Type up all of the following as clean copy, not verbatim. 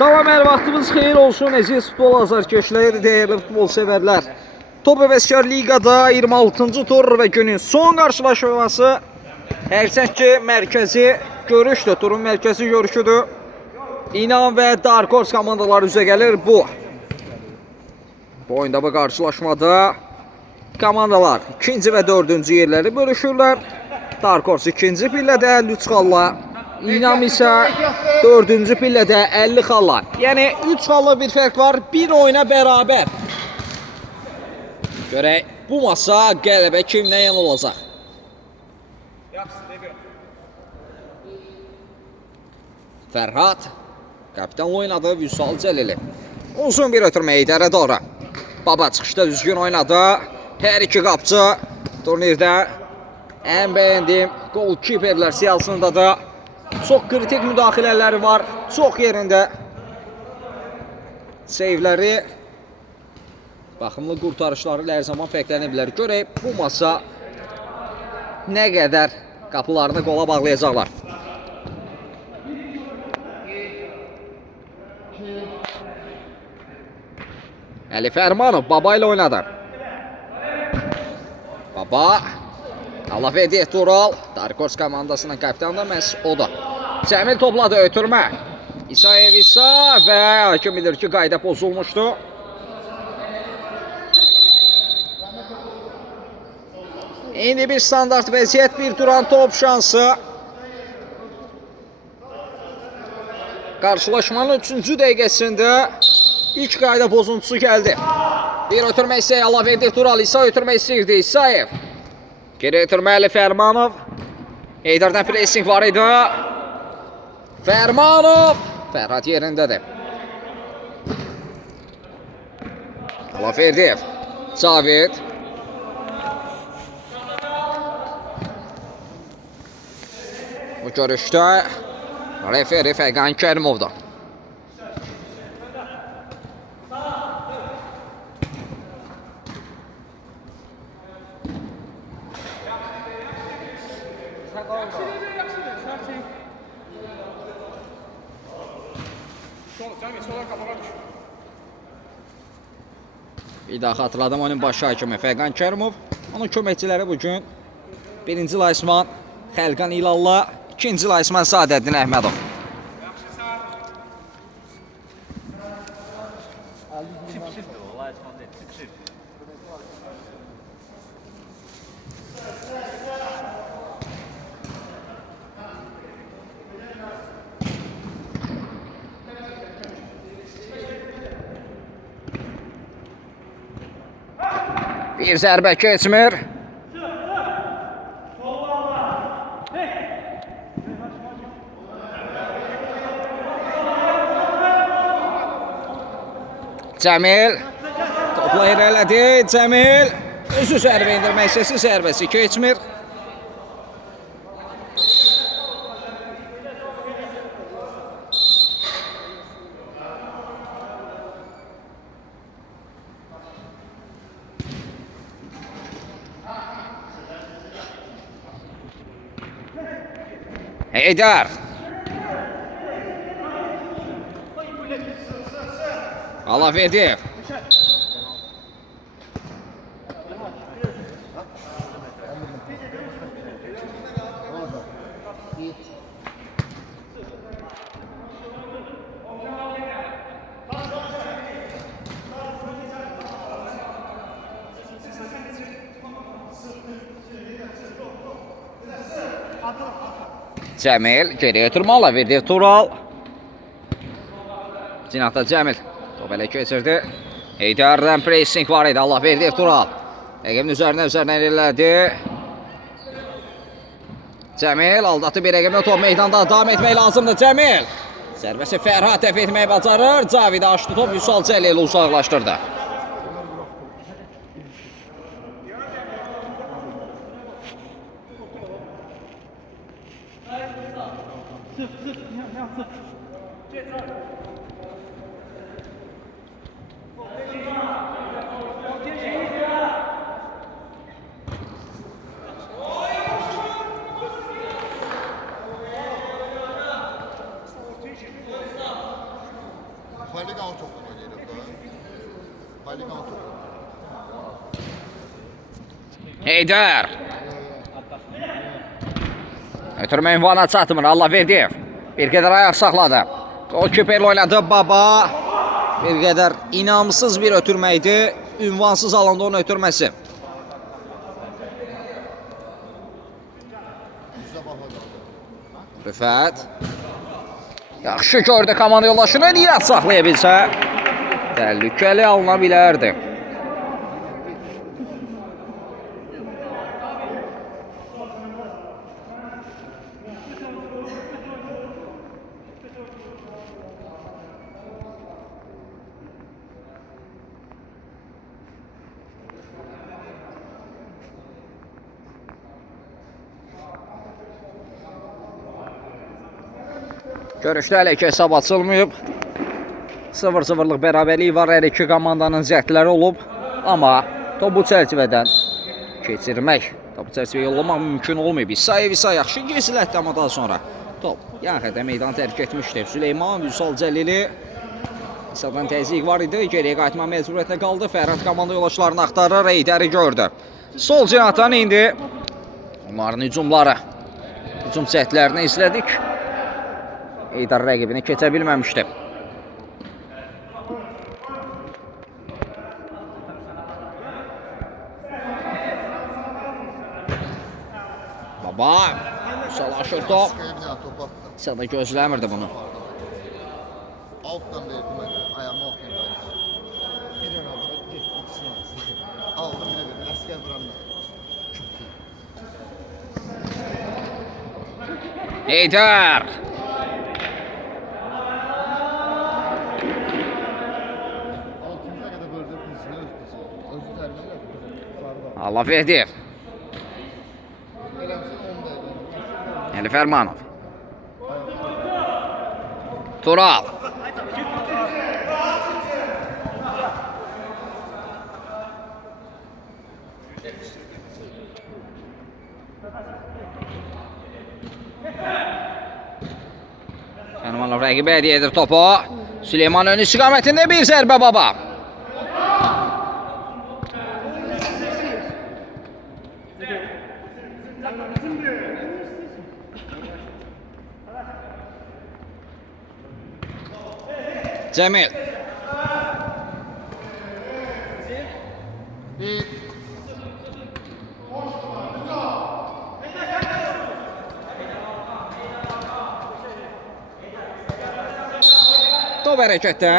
Salam, hər vaxtımız xeyir olsun. Əziz futbol azarkeşləri, dəyərli futbol sevərlər. Top Həvəskar Liqada 26-cı tur və günün son qarşılaşması Hərsənki mərkəzi görüşdür. Turun mərkəzi görüşüdür. İnan və Darkors komandaları üzə gəlir bu oyunda bu qarşılaşmada. Komandalar 2-ci və 4-cü yerləri bölüşürlər. Darkors 2-ci pillədə 53 xalla. İnam isə 4-cü pillədə 50 xalla. Yəni 3 xalla bir fərq var. Bir oyuna bərabər. Görək bu masa qələbə kimdən yana olacaq? Fərhad kapitan oynadı, Vüsal Cəlili. Uzun bir ötürmə İdərə doğru. Baba çıxışda düzgün oynadı. Hər iki qapçı turnirdə ən bəyəndiyim golkiperlər siyasında da çox kritik müdaxilələri var. Çox yerində seyvləri, baxımlı qurtarışları ilə hər zaman fərqlənə bilər. Görək bu masa nə qədər qapılarını qola bağlayacaqlar. Əli Fərmanov Baba ilə oynadı. Baba Alaverdi Tural, Darkors komandasının kapitanı da məhz o da. Cəmil topladı, ötürmə. İsayev İsa və hakim bilir ki, qayda pozulmuşdu. İndi bir standart vəziyyət, bir duran top şansı. Qarşılaşmanın 3-cü dəqiqəsində ilk qayda pozuntusu gəldi. Bir ötürmə isə Alaverdi Tural, İsa ötürmə istəyirdi, İsayev. Geri ötürmə Əli Fərmanov. Eydardan pressing var idi. Fərmanov. Fərhad yerindədir. Alaverdiyev. Cavid. Bu görüşdə referi Fəqan Kərimov'da. Bir daha xatırladım, onun baş hakimi Fəqan Kərimov. Onun köməkçiləri bugün 1-ci laysman Xəlqan İlalla, 2-ci laysman Sadəddin Əhmədov. Bir zərbə keçmir. Cəmil topla irələdi. Cəmil özü zərbə indirmək istəsi, zərbəsi keçmir. Heydər. Alaverdiyev. Cəmil geri ötürmə Alaverdiyev Tural. Cinahda Cəmil top elə keçirdi. Heydərdən pressing var idi. Alaverdiyev Tural rəqibin üzərinə irəlilədi. Cəmil aldatı bir rəqiblə top meydanda davam etmək lazımdır. Cəmil zərbəsi Fərhad dəf etməyi bacarır. Cavid açdı top, Vüsal Cəlili ilə uzaqlaşdırdı. legal toplam oynayırıq da. Legal toplam. Heydər. Ötürmə ünvana çatmır. Allah verdi. Bir qədər ayaq saxladı. Golkiperlə oynadı Baba. Bir qədər inamsız bir ötürmə idi. Ünvansız alanda onun ötürməsi. Rüfət. Yaxşı gördü komanda yoldaşını. Niyyət saxlaya bilsə təhlükəli alına bilərdi. Görüşdə hələ ki hesab açılmayıb. 0-0'lıq bərabərlik var. Hər iki komandanın cəhdləri olub. Amma topu çərçivədən keçirmək, topu çərçivəyə yollamaq mümkün olmayıb. İsa yaxşı gizlətdi, amma daha sonra top yan xəttə meydan tərk etmişdi. Süleyman, Vüsal Cəlili. İsa'dan təzyiq var idi. Geriyə qayıtma məcburiyyətinə qaldı. Fərhad komanda yoldaşlarını axtarır. Heydəri gördü. Sol cinahdan indi. Onların hücumları. Hücum cəhdlərini izlədik. Heydər rəqibini keçə bilməmişdi. Baba salaşır top. Sana gözləmirdi bunu. Altdan verdim ayağımı oxuyayım. Bir arabada ikisini aldım bir de əskər vuranlar. Heydər. Allah verdi. Ali Fermanov. Tural. Fermanov rəqibə hədiyyə edir topu. Süleyman ön istiqamətində bir zərbə Baba. Cemil. Top hərəkətdə.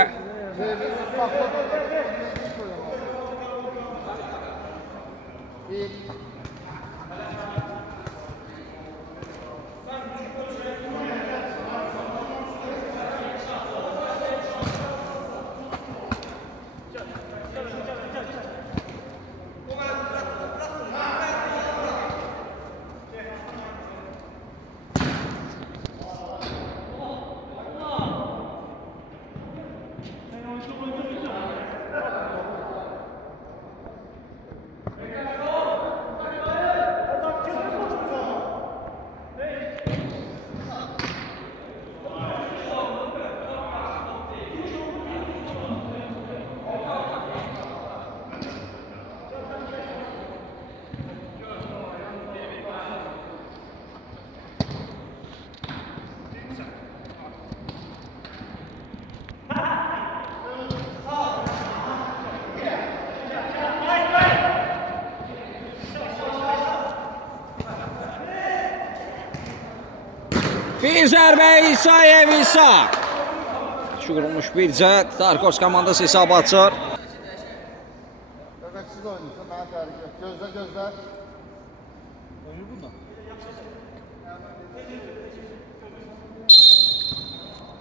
Bir zərbə İsayev İsa. Şuurulmuş bir cəhət. Darkos komandası hesabı açır. Siz oynayın, mənə təhlükə. Gözlə. Oyun bundan.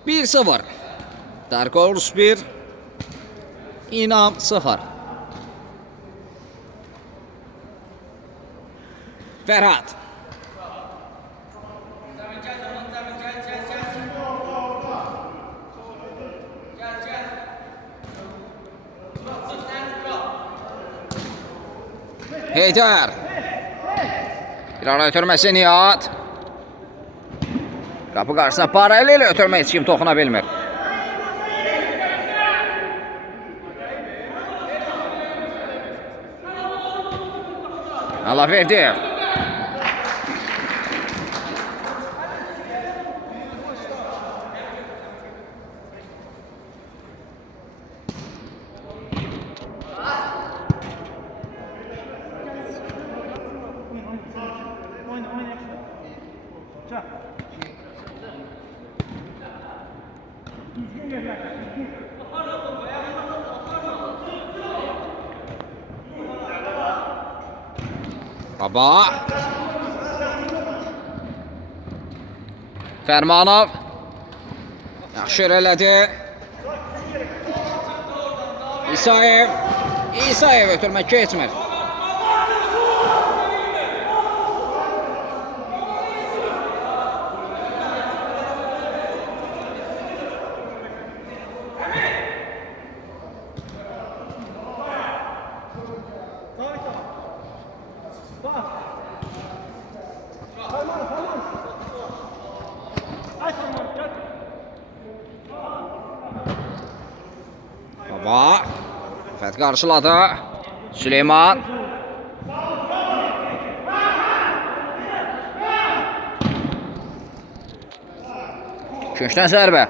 1-0. Darkos 1. İnam 0. Ferhat. Heydər. Bir ara ötürməsi Nihat. Qapı qarşısına paralel ötürmə heç kim toxuna bilmir. Allah verdi. Baba. Fermanov. Yaxşı elədi. İsayev. İsayev ötürmək keçmir. Baba. Fəth qarşıladı. Süleyman. Köşdən zərbə.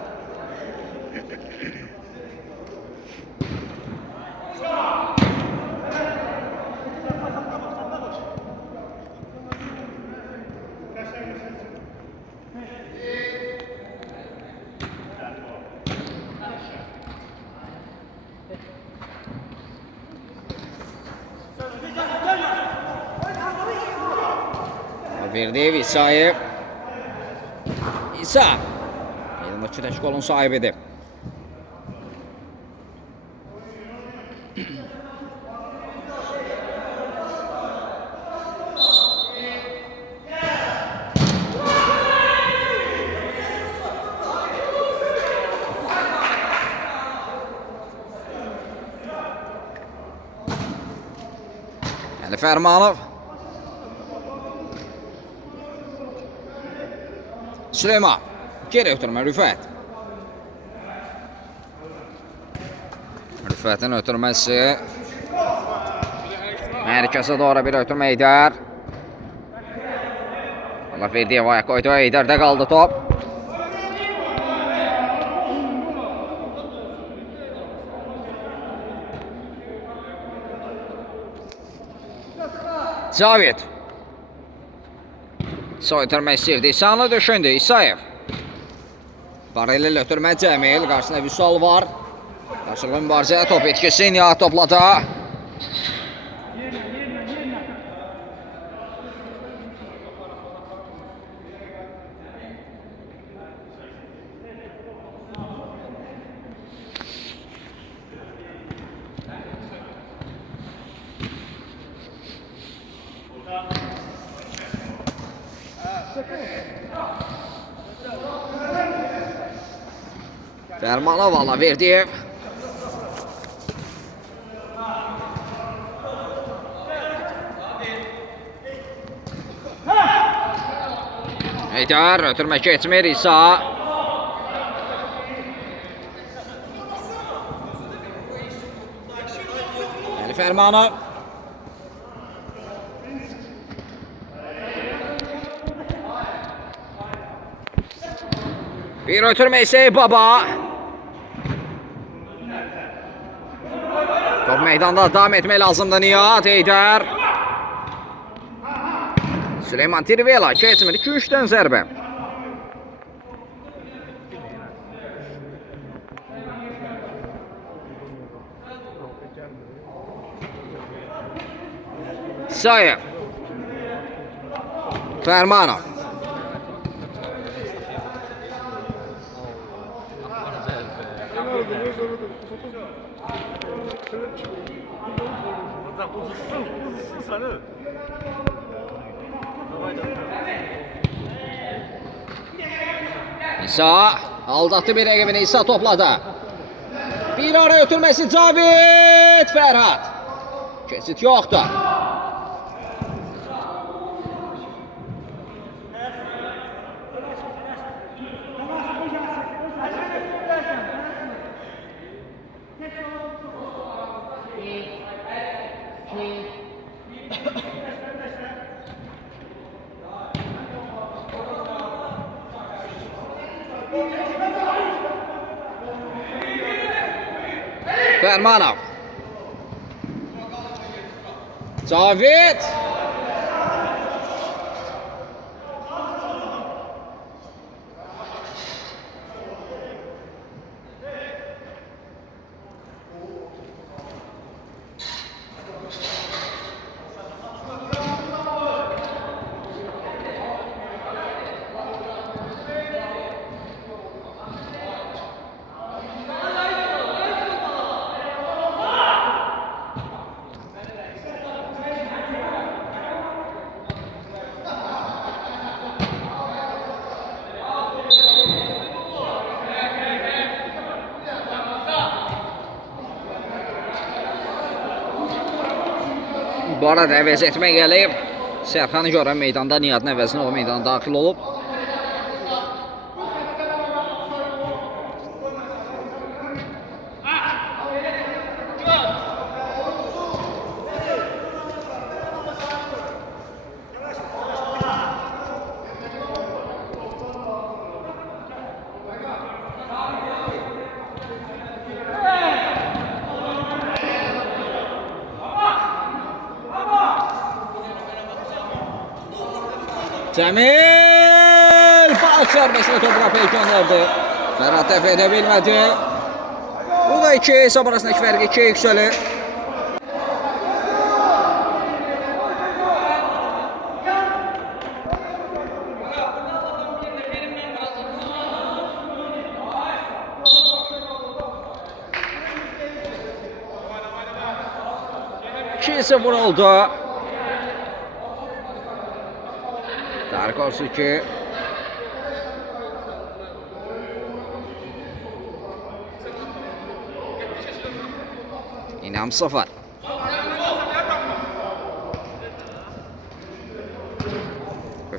Verdiyev İsa'yı. İsa. Elindeki təşk golun sahibidir. Ali Fermanov. Süleyman. Geri ötürmə Rüfət. Rüfətin ötürməsi. Mərkəsə doğru bir ötürmə Eydər. Allah verdiyi ayak koydu. Eydərdə qaldı top. Cavid. Soyutırma istəyirdi. İsanla düşündü. İsayev. Paralel ötürmə Cəmil. Qarşısında Vüsal var. Qarşılıqlı mübarizəyə top etkisi. Nihat topladı. Fermanov Allah Verdiyev. Eydər ötürmə keçmir İsa. Ali Fermanov. Bir ötürmə isə Baba. Top meydanda davam etmək lazımdır Nihat. Eydər. Süleyman Tirvela keçmir. 2-3'dən zərbə. Sayev. Fermanov. İsa aldattı bir rəqibini. İsa topladı. Bir ara ötürməsi Cavid Ferhat. Kesit yoxdur. Fərmanov. Cavid. Bu arada əvəz etmək gəlib. Sərxanı görən meydanda Niyadın əvəzinə o meydana daxil olub. Cəmil baş zərbəsini toprağa göndərdi. Fərhad dəf edə bilmədi. Bu da iki hesab arasındakı fərqi 2-yə yüksəlir. İkisi vuruldu. Darkosu ki İnam 0.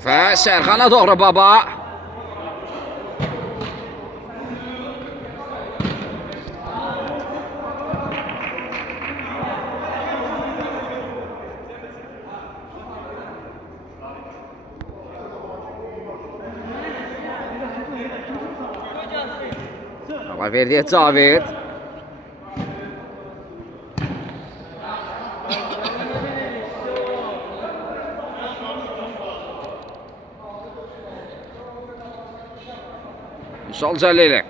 Və Sərxana doğru Baba. Var verdiği Cavid. Sol Cəlili.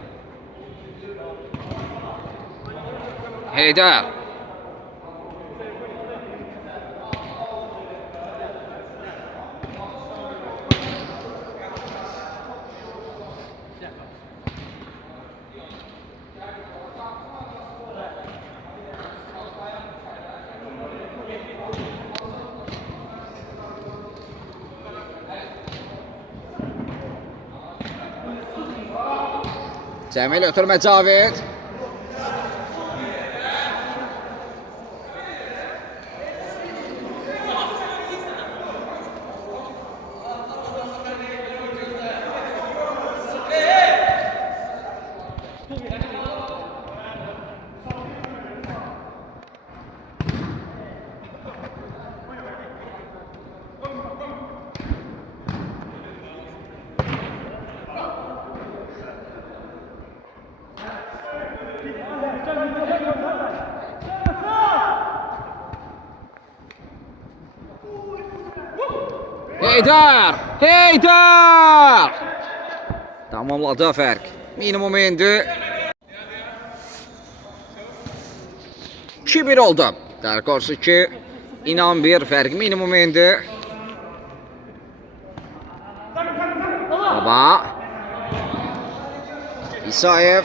Heydər. Cəmil ötürmə Cavid. Heydər! Heydər! Tamamladı fərq. Minimum indi. 2-1 oldu. Darkosu 2, İnam 1, fərq minimum indi. Baba. İsayev.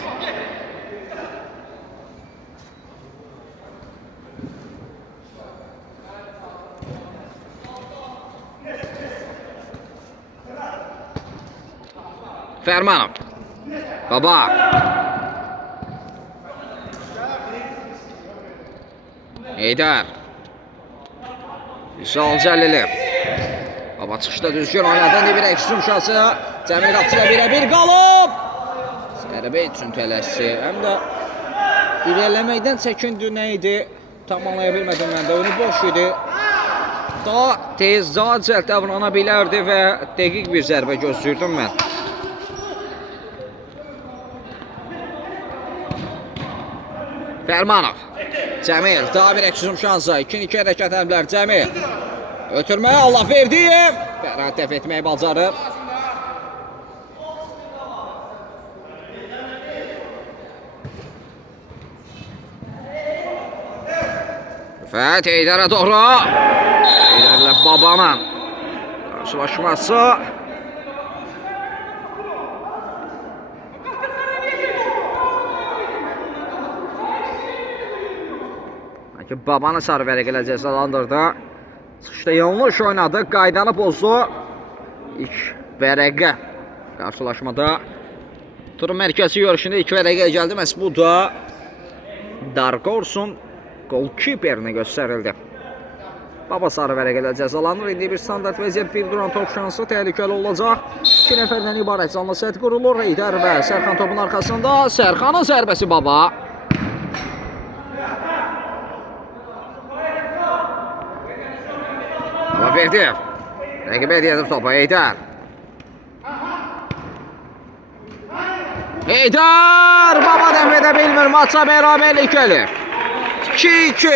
Fərmanov. Baba. Heydər. Vüsal Cəlili. Baba çıxışda düzgün oynadı. Bir əksum şası. Cəmil qapçıda birə-bir qalıb. Zərbə üçün tələssi. Həm də irəliləməkdən çəkindi nə idi? Tamamlaya bilmədim mən də. Onu boş idi. Daha tez, daha cəld davrana bilərdi və dəqiq bir zərbə gözləyirdim mən. Fərmanov. Cəmil, daha bir eksizm şansı. 2-2 hərəkət ediblər Cəmil. Ötürməyə Allah Verdiyev. Fərhad dəf etməyi bacarır. Rüfət Heydərə doğru. Heydərlə Babanın qarşılaşması. Babanı sarı vərəqələ cəzalandırdı. Çıxışda yanlış oynadı, qaydanı pozdu. İlk vərəqə qarşılaşmada. Turun mərkəzi görüşündə ilk vərəqəyə gəldi. Məhz bu da Darkorsun golkiperinə göstərildi. Baba sarı vərəqələ cəzalanır. İndi bir standart vəziyyət, bir duran top şansı təhlükəli olacaq. 2 nəfərdən ibarət canlı set qurulur. Heydər və Sərxan topun arxasında. Sərxanın zərbəsi Baba. Verdiyev. Rəqibə edir topa Heydər. Heydər! Baba dəf edə bilmir. Maça bərabərlik gəlir. 2-2.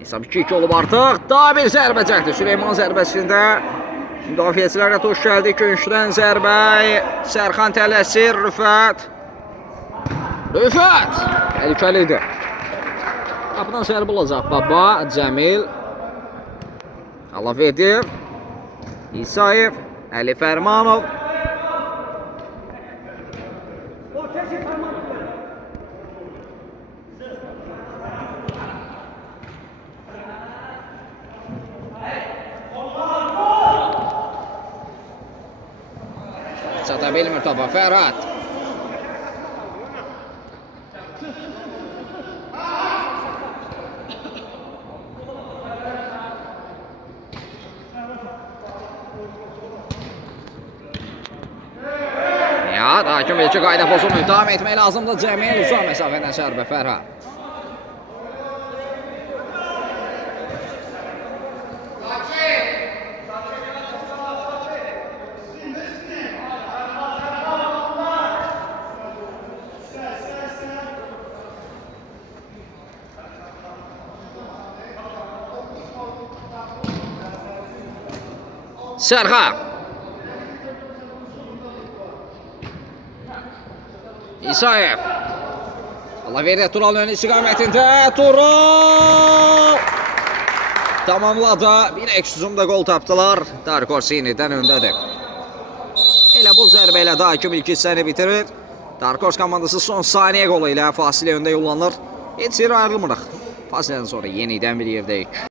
Hesab 2-2 olub artıq. Daha bir zərbə çəkdi. Süleyman zərbəsində müdafiəçilərə toş gəldi. Könçdən zərbə. Sərxan tələsir. Rüfət. Təhlükəlidir. Qapıdan zərbə olacaq Baba, Cəmil. Allah Verdiyev. İsayev. Əli Fərmanov. Çata bilmir topa Fərhad. Hakim bir iki qayda pozulmuyor. Davam etmək lazımdır. Cəmil uzaq məsafədən zərbə Fərhad. Sərxan. İsayev. Allah verir Tural ön istiqamətində. Tural tamamladı. Bir eksizumda gol tapdılar. Darkors yenidən öndədir. Elə bu zərbə ilə daha kim ilk hissəni bitirir. Darkors komandası son saniyə qolu ilə fasilə öndə yollanır. Heç yerə ayrılmırıq. Fasilədən sonra yenidən bir yerdəyik.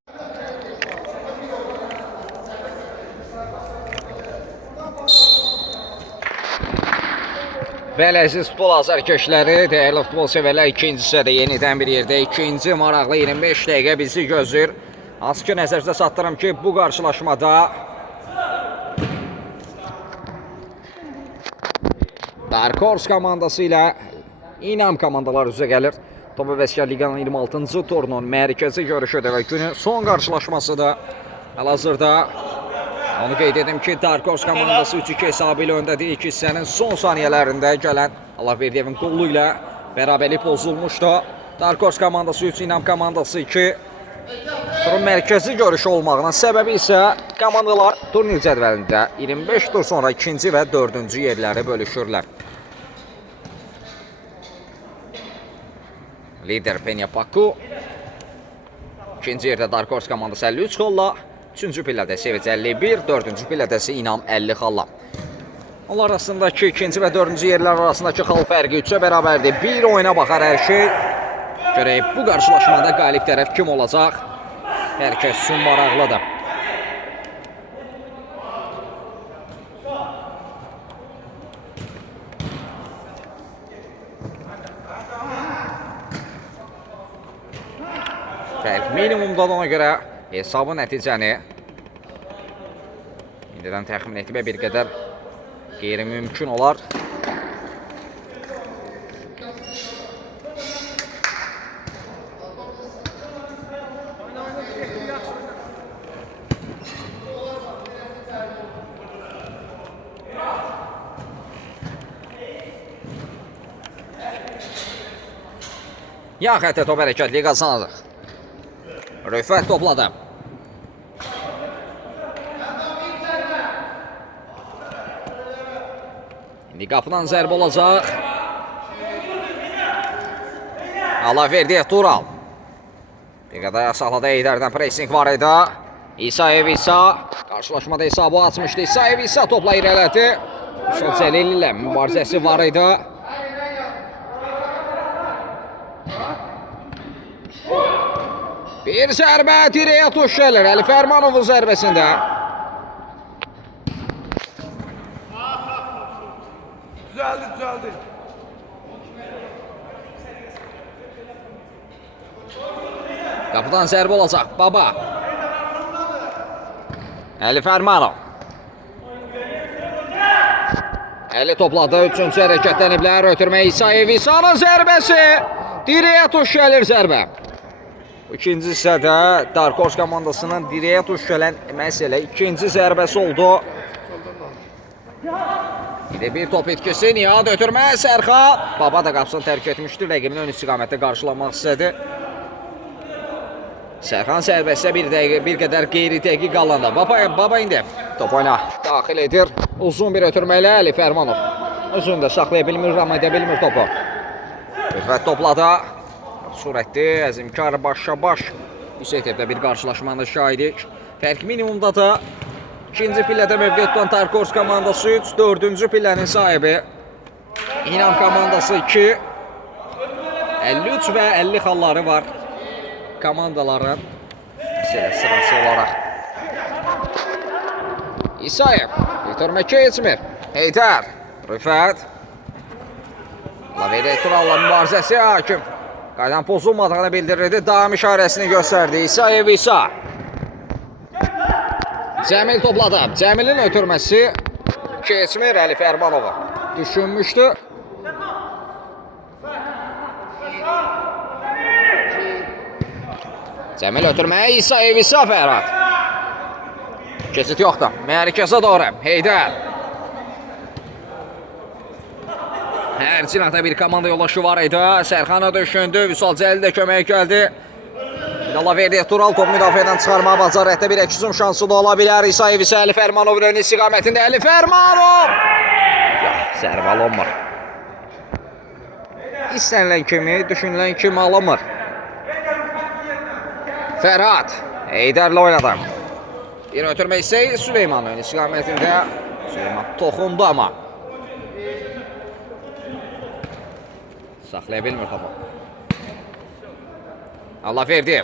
Bəli, əziz futbol azarkeşləri, dəyərli futbol sevərlər, ikinci hissədə yenidən bir yerdə, ikinci maraqlı 25 dəqiqə bizi gözləyir. Az ki, nəzərinizə çatdırım ki, bu qarşılaşmada Darkors komandası ilə İnam komandalar üzə gəlir. Topa Vəskər Liqanın 26-cı turunun mərkəzi görüşüdür və günün son qarşılaşmasıdır. Hal-hazırda onu qeyd edim ki, Darkors komandası 3-2 hesabı ilə öndədir. İlk hissənin son saniyələrində gələn Allahverdiyevin qolu ilə bərabərlik pozulmuşdu. Darkors komandası 3, İnam komandası 2. Turun mərkəzi görüşü olmağının səbəbi isə komandalar turnir cədvəlində 25 tur sonra 2-ci və 4-cü yerləri bölüşürlər. Lider Penya Paku. 2-ci yerdə Darkors komandası 53 xolla. 3-cü pillədə Sevic 51, 4-cü pillədəsi İnam 50 xalla. Onlar arasındakı 2-ci və 4-cü yerlər arasındakı xal fərqi 3-ə bərabərdir. Bir oyuna baxar hər şey. Görək bu qarşılaşmada qalib tərəf kim olacaq? Hər kəs üçün maraqlıdır. Fərq minimumdan ona görə hesabı nəticəni indidən təxmin etmə bir qədər qeyri-mümkün olar. Yan xəttə top hərəkətliyi qazanacaq. Rüfət topladı. İndi qapıdan zərbə olacaq. Alaverdi Tural. Bir qədər saxladı Heydərdən pressing var idi. İsayev İsa. Qarşılaşmada hesabı açmışdı. İsayev İsa topla irələdi. Vüsal Cəlil ilə mübarizəsi var idi. Bir zərbə direyə tuş gəlir. Əli Fərmanovun zərbəsində. Düzeldi. Qapıdan zərbə olacaq. Baba. Əli Fərmanov. Əli topladı. Üçüncü hərəkətləniblər. Ötürmə İsayev İsa'nın zərbəsi. Direyə tuş gəlir zərbə. İkinci hissədə Darkors komandasının direyə tuş gələn məsələ ikinci zərbəsi oldu. Bir top etkisi, Nihat ötürmə, Sərxan. Baba da qapısını tərk etmişdir, rəqibini ön istiqamətdə qarşılamaq istədi. Sərxan sərbəstə bir qədər qeyri-dəqiq qalanda. Baba indi top oyuna daxil edir. Uzun bir ötürmə ilə Əli Fərmanov. Özünü də saxlaya bilmir, ram edə bilmir topu. Rüfət topladı. Surətli, əzimkar başa-baş İSTV-də bir qarşılaşmanda şahidik. Fərq minimumda da ikinci pillədə mövqe tutan Darkors komandası 3, dördüncü pillənin sahibi İnam komandası 2. 53 və 50 xalları var komandaların sırası olaraq. İsayev, bitirmə keçmir. Heydər, Rüfət. Laveri Turalla mübarizəsi hakim. Qaydan pozulmadığını bildirirdi. Daim işarəsini göstərdi. İsayev İsa. Cəmil topladı. Cəmilin ötürməsi keçmir Əli Fərmanova. Düşünmüşdü. Cəmil ötürməyə İsayev İsa Fərhad. Keçid yoxdur. Mərkəzə doğru. Heydər. Hərcinata bir komanda yolaşı var idi. Sərxana düşündü. Vüsal Cəlil də köməyə gəldi. Alaverdi Tural top müdafiədən çıxarmağa bacar. Rəhdə bir əkizum şansı da ola bilər. İsayev İsa Əli Fərmanovun ön istiqamətində. Əli Fərmanov! Yox, zərbə alınmır. İstənilən kimi, düşünülən kimi alınmır. Fərhad Heydərlə oynadı. Bir ötürmə isə Süleyman ön istiqamətində. Süleyman toxundu amma. Saxlaya bilmir topu. Alaverdi.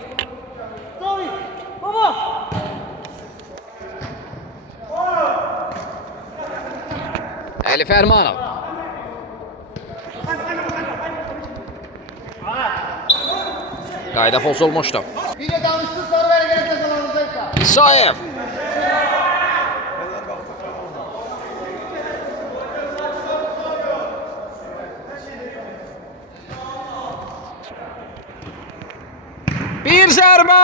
Əli Fərmanov. Qayda pozulmuşdu. Bir de danışsın sarı ver gene cezalarınızda. İsayev. Bir zərbə!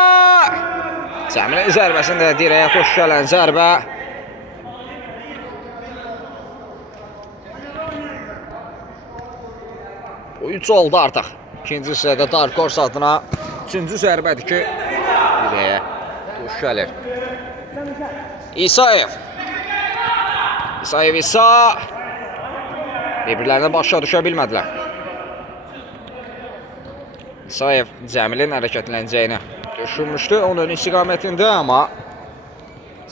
Cəmilin zərbəsində dirəyə tuş gələn zərbə. Bu 3 oldu artıq. İkinci hissədə Darkors adına 3-cü zərbədir ki, dirəyə tuş gəlir. İsayev. İsayev İsa. Bir-birlərinə başa düşə bilmədilər. İsayev Cəmilin hərəkətlənəcəyini düşünmüşdü. Onun istiqamətində, amma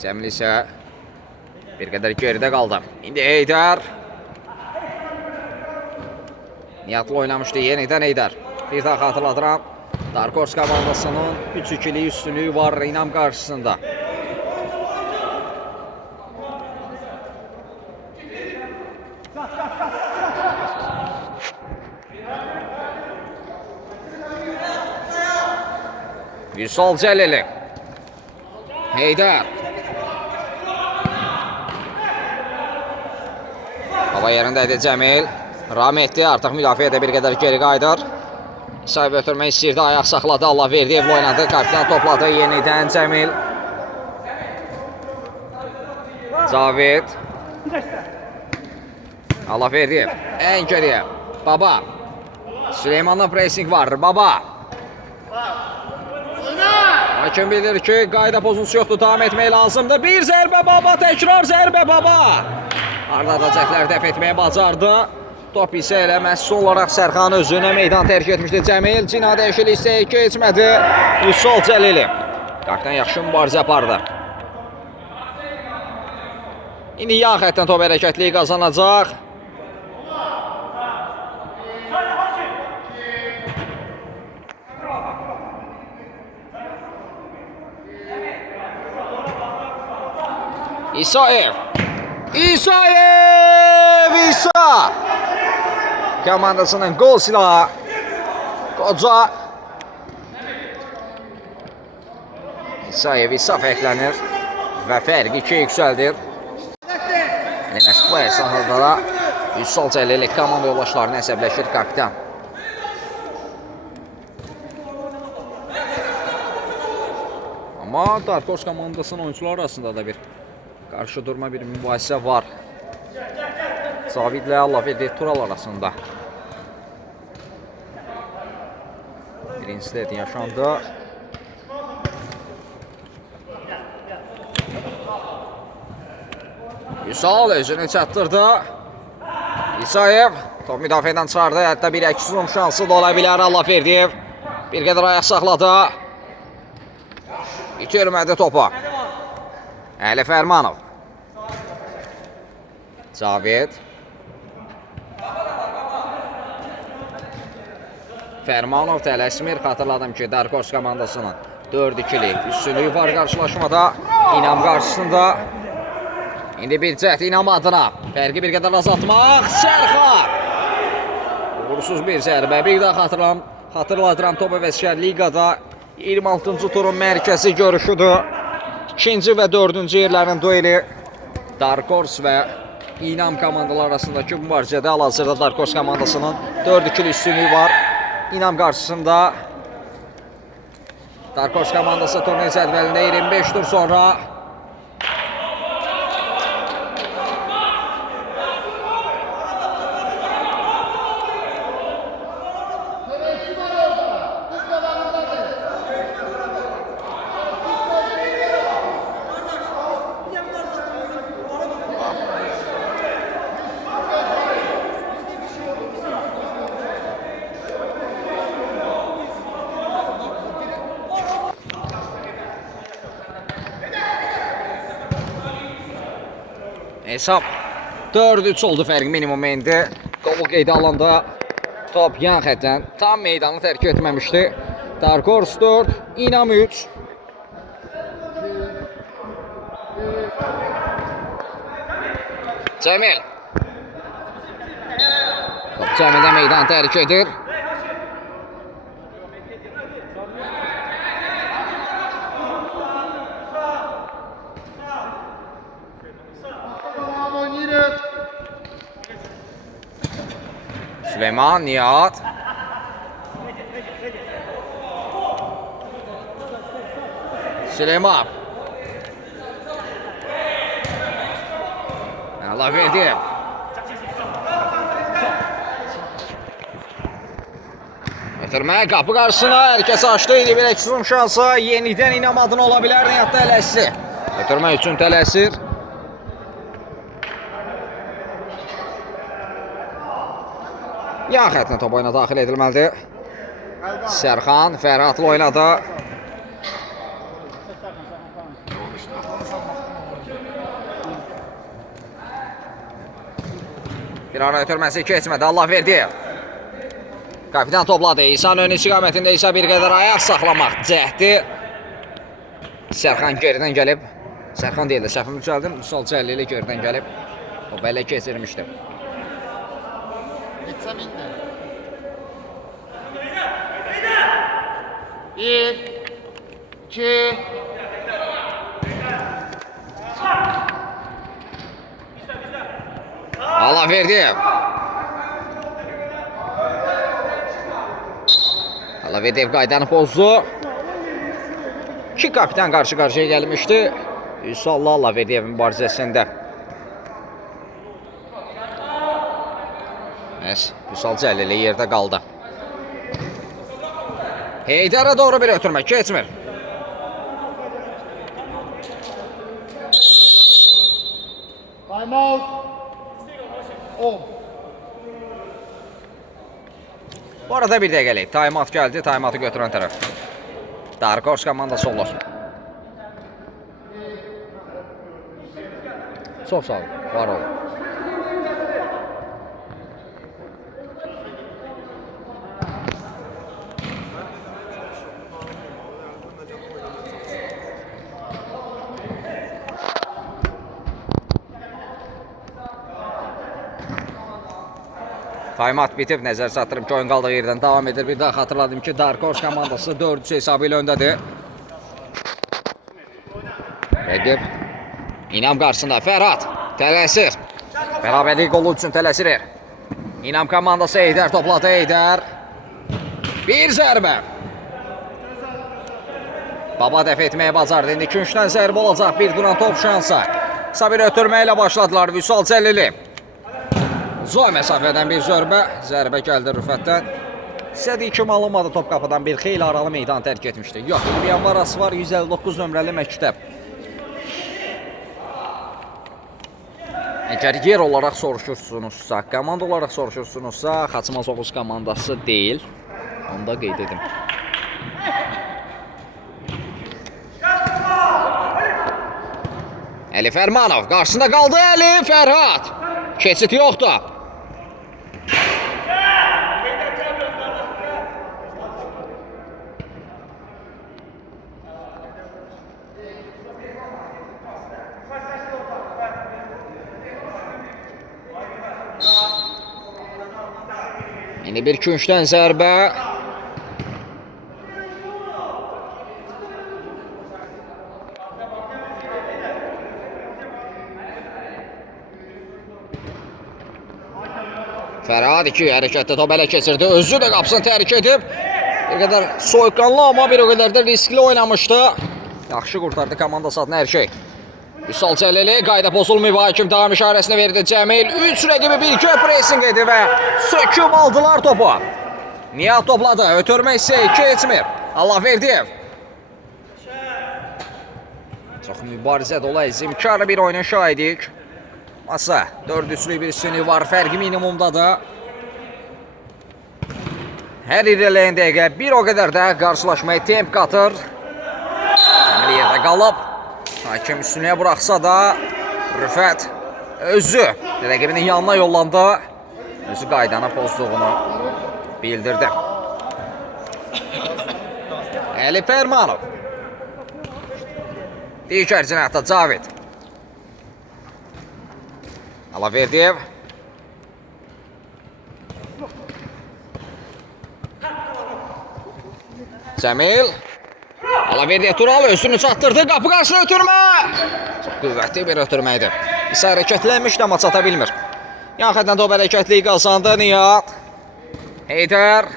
Cəmil isə bir qədər geridə qaldı. İndi Heydər. Nihatlı oynamışdı yenidən Heydər. Bir daha xatırladıram. Darkors komandasının 3-2'lik üstünlüyü var İnam qarşısında. Vüsal Cəlili. Heydər. Hava yerindəydi Cəmil. Rahmetli artıq müdafiədə bir qədər geri qayıdır. İsayev ötürmək istəyirdi, ayaq saxladı. Alaverdiyev oynadı, kapitan topladı. Yenidən Cəmil. Cavid. Alaverdiyev. Ən geriyə. Baba. Süleyman'da pressing var. Baba. Hakem bilir ki, qayda pozisyon yoxdur, davam etmək lazımdır. Bir zərbə Baba, təkrar zərbə Baba. Arda cəhlər dəf etməyə bacardı. Top isə elə məhsul olaraq Sərxan özünə meydan tərk etmişdi. Cəmil cina dəyişiklik istəyi keçmədi. Vüsal Cəlili. Qaptan yaxşı mübarizə apardı. İndi yan xəttdən top hərəkətliyi qazanacaq. İsayev. İsayev! İsa! Komandasının gol silahı. Qoca. İsa fərqlənir və fərqi 2-yə yüksəldir. Məhz bu əsnada da Vüsal Cəlili komanda yoldaşlarını əsəbləşir kapitan. Amma Darkos komandasının oyuncular arasında da bir qarşı durma bir mübahisə var. Cavidlə Allahverdi Tural arasında. Bir insident yaşandı. Vüsal özünü çatdırdı. İsayev top müdafiədən çıxardı. Hətta bir əks uzun şansı da ola bilər Allahverdiyev. Bir qədər ayaq saxladı. İtirmədi topu. Əli Fərmanov. Cavid. Fərmanov tələsmir. Xatırladım ki, Darkos komandasının 4-2'lik üstünlüyü var qarşılaşmada. İnam qarşısında. İndi bir cəhd İnam adına. Fərqi bir qədər azaltmaq. Sərxan. Uğursuz bir zərbə. Bir daha xatırladıram Top Əvəzkar Liqada 26-cı turun mərkəzi görüşüdür. 2-ci və 4-cü yerlərin dueli Darkos və İnam komandalar arasındakı mübarizədə hal-hazırda Darkos komandasının 4-2'lik üstünlüyü var. İnam qarşısında Darkos komandası turnir cədvəlində 25 tur sonra hesab 4-3 oldu fərq minimum indi. Qol qeydə alanda top yan xətdən tam meydanı tərk etməmişdi. Darkos 4, İnam 3. Cəmil. Top Cəmildə meydanı tərk edir. Süleyman, Nihat. Süleyman. Allahverdi. Ötürmə qapı qarşısına hər kəs açdı. İndi bir eksizm şansı. Yenidən İnam adına ola bilər. Nihat tələsi. Ötürmə üçün tələsir. Yan xəttinə top oyuna daxil edilməlidir. Sərxan Fərhatlı oynadı. Bir ara ötürməsi keçmədi. Allahverdi. Kapitan topladı. İsa'nın ön istiqamətində İsa bir qədər ayaq saxlamaq cəhdi. Sərxan geridən gəlib. Sərxan deyildi. Səhvimi düzəldim. Vüsal Cəlili geridən gəlib. O belə keçirmişdi. Geçsem indi. 1 2 Allahverdi. Allahverdi qaydanı pozdu. İki kapitan qarşı-qarşıya gəlmişdi. Vüsalla Allahverdi mübarizəsində. Vüsal Cəlili yerdə qaldı. Heydərə doğru bir ötürmə, keçmir. Time out. 10. Bu arada bir dəqiqəlik. Time-out gəldi. Time-out'u götürən tərəf. Dark Horse komandası olur. Çox sağ ol. Var ol. Time-out bitib, nəzər çatdırım ki, oyun qaldığı yerdən davam edir. Bir daha xatırladım ki, Dark Horse komandası 4-3 hesabı ilə öndədir. Rəqib İnam qarşısında Fərhad tələsir. Bərabərlik qolu üçün tələsir. İnam komandası Heydər topladı. Heydər. Bir zərbə. Baba dəf etməyə bacardı. İndi küncdən zərbə olacaq. Bir duran top şansa. Sabir ötürmə ilə başladılar. Vüsal Cəlili. Zoy məsafədən bir zərbə. Zərbə gəldi Rüfətdən. İstədiyi kimi alınmadı top qapıdan. Bir xeyli aralı meydan tərk etmişdi. Yox, bir yanvarası var. 159 nömrəli məktəb. Əgər yer olaraq soruşursunuzsa, komanda olaraq soruşursunuzsa, Xaçmaz Oğuz komandası deyil. Onu da qeyd edim. Əli Fərmanov qarşısında qaldı. Əli Fərhad. Keçid yoxdur. İndi bir küncdən zərbə. Fərhad 2 hərəkətdə top ələ keçirdi. Özü də qapısını tərk edib. Bir qədər soyuqqanlı, amma bir o qədər də riskli oynamışdı. Yaxşı qurtardı komandası adına hər şey. Vüsal Cəlili qayda pozulmayıb. Hakim davam işarəsini verdi. Cəmil 3 rəqibi bir pressing edir və söküb aldılar topu. Nihat topladı. Ötürmə isə keçmir. Allahverdiyev. Çox mübarizə dolu, izimkarlı bir oyunun şahidik. Masa 4-3'lük bir sünü var. Fərqi minimumdadır. Hər irələyən dəqiqə bir o qədər də qarşılaşmaya temp qatır. Cəmil yerdə qalıb. Hakim üstünlüyə buraxsa da Rüfət özü rəqibinin yanına yollandı. Özü qaydanı pozduğunu bildirdi. Əli Fərmanov. Digər cinahda Cavid. Allahverdiyev. Cəmil. Allahverdiyev Tural özünü çatdırdı. Qapı qarşısına ötürmə. Çox qüvvətli bir ötürmə idi. İsa hərəkətlənmişdi, amma çata bilmir. Yan xətdən top hərəkətliyi qazandı Nihat. Heydər.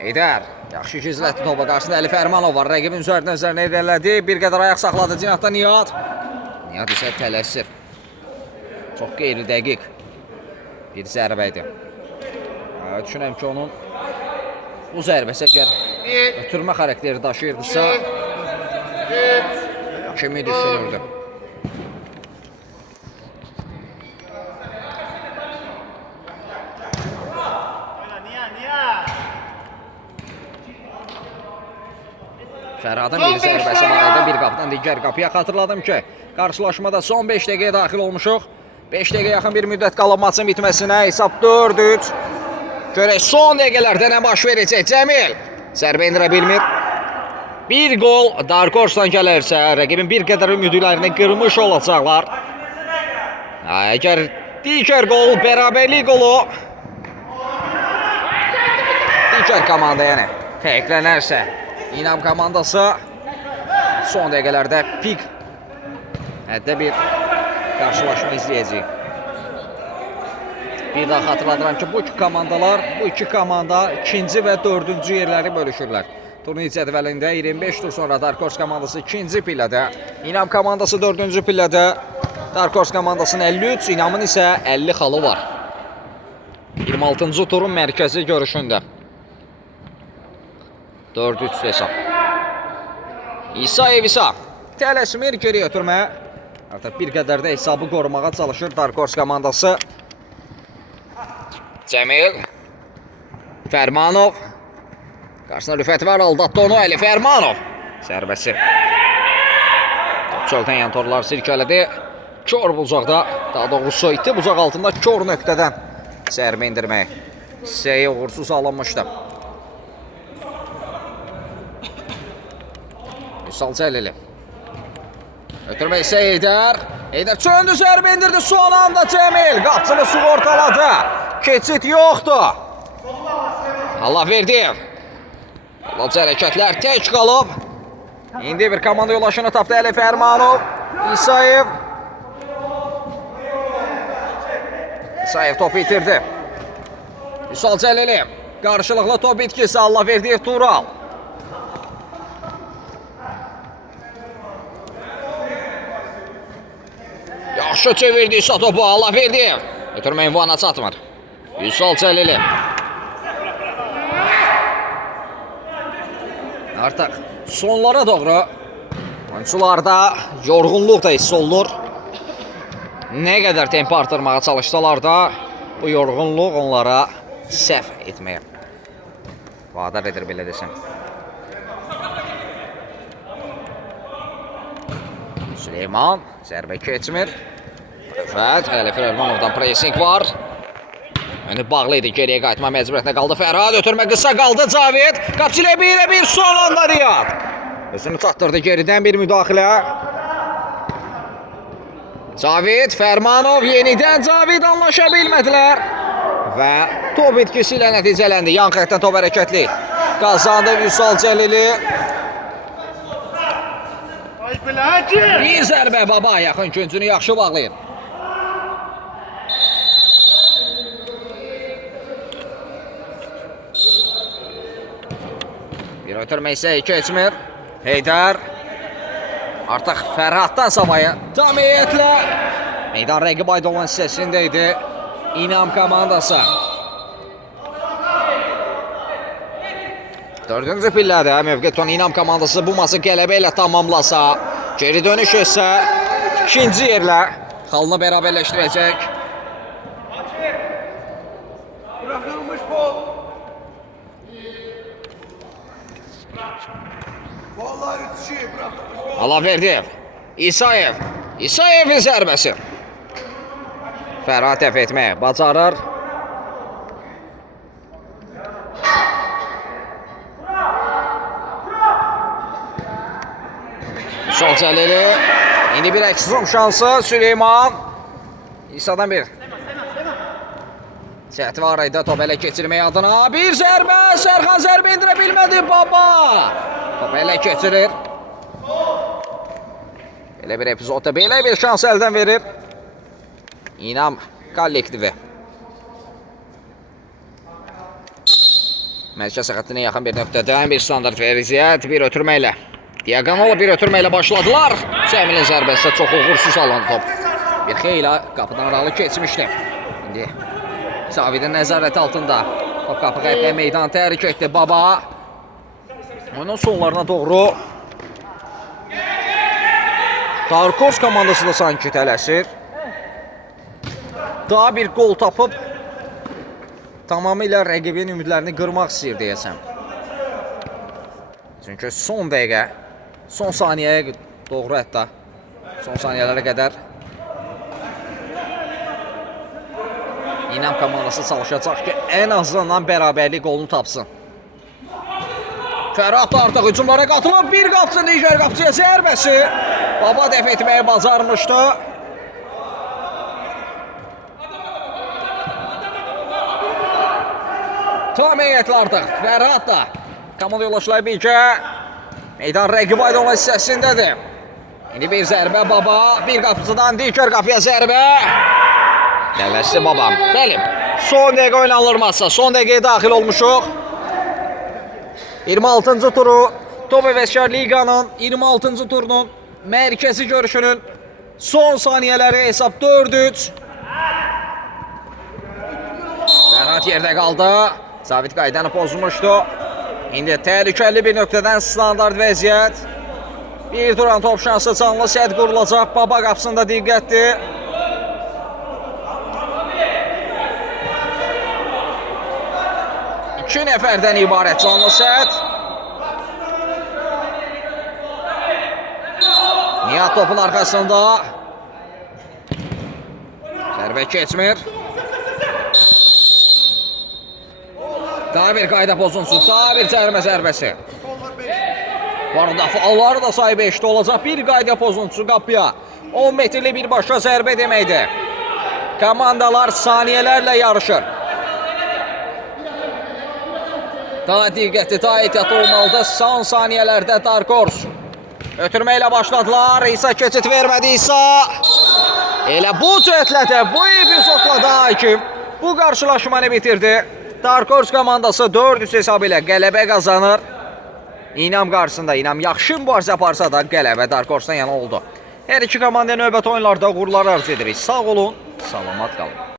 Heydər. Yaxşı gizlətdi topa. Qarşısında Əli Fərmanov var. Rəqibin üzərinə irəlilədi. Bir qədər ayaq saxladı cinahda Nihat. Nihat isə tələsir. Çox qeyri-dəqiq bir zərbə idi. Düşünürəm ki, onun bu zərbəsi əgər ötürmə xarakteri daşıyırdısa, kimi düşünürdü? Fərhadın bir zərbəsi var idi, bir qapıdan digər qapıya. Xatırladım ki, qarşılaşmada son 5 dəqiqəyə daxil olmuşuq. 5 dəqiqə yaxın bir müddət qalıb maçın bitməsinə. Hesab 4-3. Görək son dəqiqələrdə nə baş verəcək. Cəmil zərbə indirə bilmir. Bir gol Dark Horse'dan gəlirsə, rəqibin bir qədər ümidlərini qırmış olacaqlar. Əgər digər gol, bərabərlik qolu digər komanda, yəni fərqlənərsə, İnam komandası son dəqiqələrdə pik həddə bir qarşılaşma izləyəcək. Bir daha xatırladıram ki, bu iki komanda ikinci və dördüncü yerləri bölüşürlər. Turnir cədvəlində 25 tur sonra Dark Horse komandası ikinci pillədə, İnam komandası dördüncü pillədə, Dark Horse komandasının 53, İnamın isə 50 xalı var. 26-cı turun mərkəzi görüşündə. 4-3 hesab. İsayev İsa tələsmir geriyə ötürməyə. Artıq bir qədər də hesabı qorumağa çalışır Darkors komandası. Cəmil Fərmanov qarşısına Rüfət var, aldatdı onu Əli Fərmanov. Zərbəsi. Çöldən yan torlar sirkələdi. Kör bucaqda, daha doğrusu iti bucaq altında kör nöqtədən zərbə indirmək. Hissəyə uğursuz alınmışdı. Vüsal Cəlili. Ötürmək isə Heydər. Heydər çöndü, zərbə indirdi. Son anda Cəmil qapçını sığortaladı. Keçid yoxdur. Allah verdi. Laç hərəkətlər tək qalıb. İndi bir komanda yoldaşını tapdı Əli Fərmanov. İsayev. İsayev topu itirdi. Vüsal Cəlili. Qarşılıqlı top itkisi Allah verdi Tural. Yaxşı çevirdi İsa topu Allah verdi. Ötürmək ünvana çatmır. Vüsal Cəlili. Artıq sonlara doğru oyuncularda yorğunluq da hiss olunur. Nə qədər tempo artırmağa çalışsalar da bu yorğunluq onlara səhv etməyə vadar edir, belə desəm. Süleyman zərbə keçmir. Rüfət, Əli Fərmanovdan pressing var. Önü bağlı idi, geriyə qayıtma məcburiyyətində qaldı Fərhad. Ötürmə qısa qaldı Cavid. Qapçı ilə 1-1 son anda Riyad. Özünü çatdırdı geridən bir müdaxilə. Cavid, Fərmanov yenidən Cavid anlaşa bilmədilər. Və top itkisi ilə nəticələndi. Yan xəttdən top hərəkətli. Qazandı Vüsal Cəlili. Bir zərbə Baba yaxın küncünü yaxşı bağlayır. Bir ötürmə isə keçmir. Heydər. Artıq Fərhaddan savayı. Cəmiyyətlə. Meydan rəqib Aydolun hissəsində idi. İnam komandası. 4-cü pillədə mövqeton İnam komandası bu maçı qələbə ilə tamamlasa, geri dönüş isə ikinci yerlə xalını bərabərləşdirəcək. Bırakılmış bol. Vallahi ütüşü bırakılmış bol. Alaverdiyev. İsayev. İsayevin zərbəsi. Fərhad dəf etməyə bacarır. Vüsal Cəlili. İndi bir əksizom şansı Süleyman. İsa'dan bir. Cəhdi var idi top ələ keçirmək adına. Bir zərbə. Sərxan zərbə indirə bilmədi. Baba. Top ələ keçirir. Belə bir epizodda belə bir şans əldən verir İnam kollektivi. Mərkəz xəttinə yaxın bir nöqtədən bir standart vəziyyət, bir ötürməklə. Diagonal bir ötürməklə başladılar. Cəmilin zərbəsi çox uğursuz alan top. Bir xeyli qapıdan aralı keçmişdi. İndi Cavidin nəzarəti altında. Top qapı qəblə meydan tərik etdi Baba. Oyunun sonlarına doğru Darkors komandası da sanki tələsir. Daha bir gol tapıb tamamilə rəqibin ümidlərini qırmaq istəyir deyəsəm. Çünki son dəqiqə, son saniyəyə doğru hətta son saniyələrə qədər İnam komandası çalışacaq ki, ən azından bərabərlik golunu tapsın. Fərhad artıq hücumlara qatılıb, bir qapçı digər qapçıya zərbəsi. Baba dəf etməyi bacarmışdı. Tam heyətli artıq. Fərhad da komanda yoldaşları bircə meydan rəqib Aydolun hissəsindədir. İndi bir zərbə Baba, bir qapıcıdan digər qapıya zərbə. Dəvəsi Baba. Bəli, son dəqiqə oynanılmazsa, son dəqiqəyə daxil olmuşuq. 26-cı turu Top Əvəzkar Liqanın 26-cı turunun mərkəzi görüşünün son saniyələri hesab 4-3. Fərhad yerdə qaldı. Cavid qaydanı pozmuşdu. İndi təhlükəli bir nöqtədən standart vəziyyət. Bir duran top şansı canlı sədd qurulacaq. Baba qapısında diqqətdir. İki nəfərdən ibarət canlı sədd. Nihat topun arxasında. Zərbə keçmir. Daha bir qayda pozuntusu, daha bir cərimə zərbəsi. Bu arada faalları da sayı 5'te olacaq. Bir qayda pozuntusu qapıya. 10 metrli bir başa zərbə deməkdir. Komandalar saniyələrlə yarışır. Daha diqqətli, daha ehtiyatlı olmalıdır. Son saniyələrdə Dark Horse. Ötürməklə başladılar. İsa keçid vermədi İsa. Elə bu cəhətlə də, bu epizodla da hakim bu qarşılaşmanı bitirdi. Dark Horse komandası 4-3 hesabı ilə qələbə qazanır. İnam qarşısında İnam yaxşı mübarizə aparsa da qələbə Dark Horse-dan yana oldu. Hər iki komanda növbəti oyunlarda uğurlar arzu edirik. Sağ olun, salamat qalın.